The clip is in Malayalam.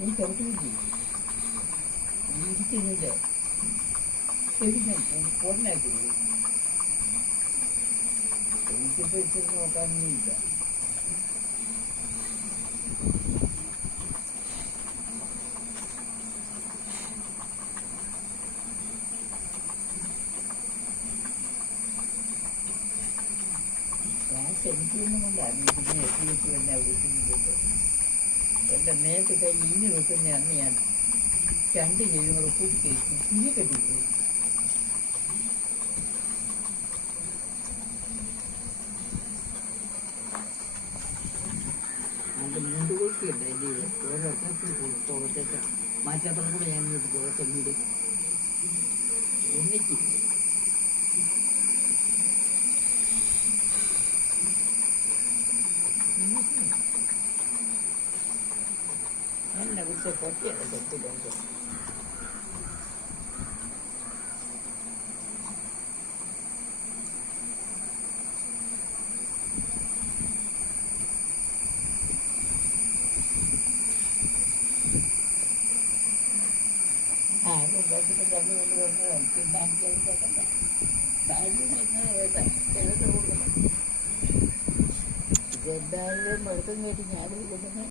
നീ ചവിട്ടുകയും ഇരിക്കുന്നില്ല പൊണ്ണാക്കി എനിക്കിപ്പോൾ ഇച്ചിരി നോക്കാനൊന്നുമില്ല. ഞാൻ ശരിക്കൊന്നും കൊണ്ടാണ് പിന്നെ എത്തി വെച്ച് തന്നെ വിളിക്കുന്നത്. എൻ്റെ നേരത്തെ കൈ ഇനി വെക്കുന്ന അന്ന് ഞാൻ 2 ചെവിയും കൂടെ കൂട്ടി കഴിച്ചു കുഞ്ഞി കെട്ടിപ്പോയി. അതിൻ്റെ മുണ്ട് കൊടുക്കുകയുണ്ട്. എൻ്റെ ഓരോരുത്തർക്ക് പുറത്തേക്ക് മാറ്റാപ്പുറം കൂടെ ഞാൻ ഇങ്ങോട്ട് പുറത്തൊന്നിടും ഒന്നിച്ച്. നല്ല കുറിച്ച് പൊട്ടിയാണ് തൊട്ടിട്ടുണ്ട്. ഉണ്ടാക്കിയിട്ട് കണ്ണു കൊണ്ട് പറഞ്ഞതാണ് പിന്നാക്കിയത് കേട്ടല്ല സാഹചര്യം ചിലത് കൊടുക്കണം. ഇതെല്ലാവരുടെയും പഠിത്തം കേട്ട് ഞാൻ കൊടുക്കുന്നത്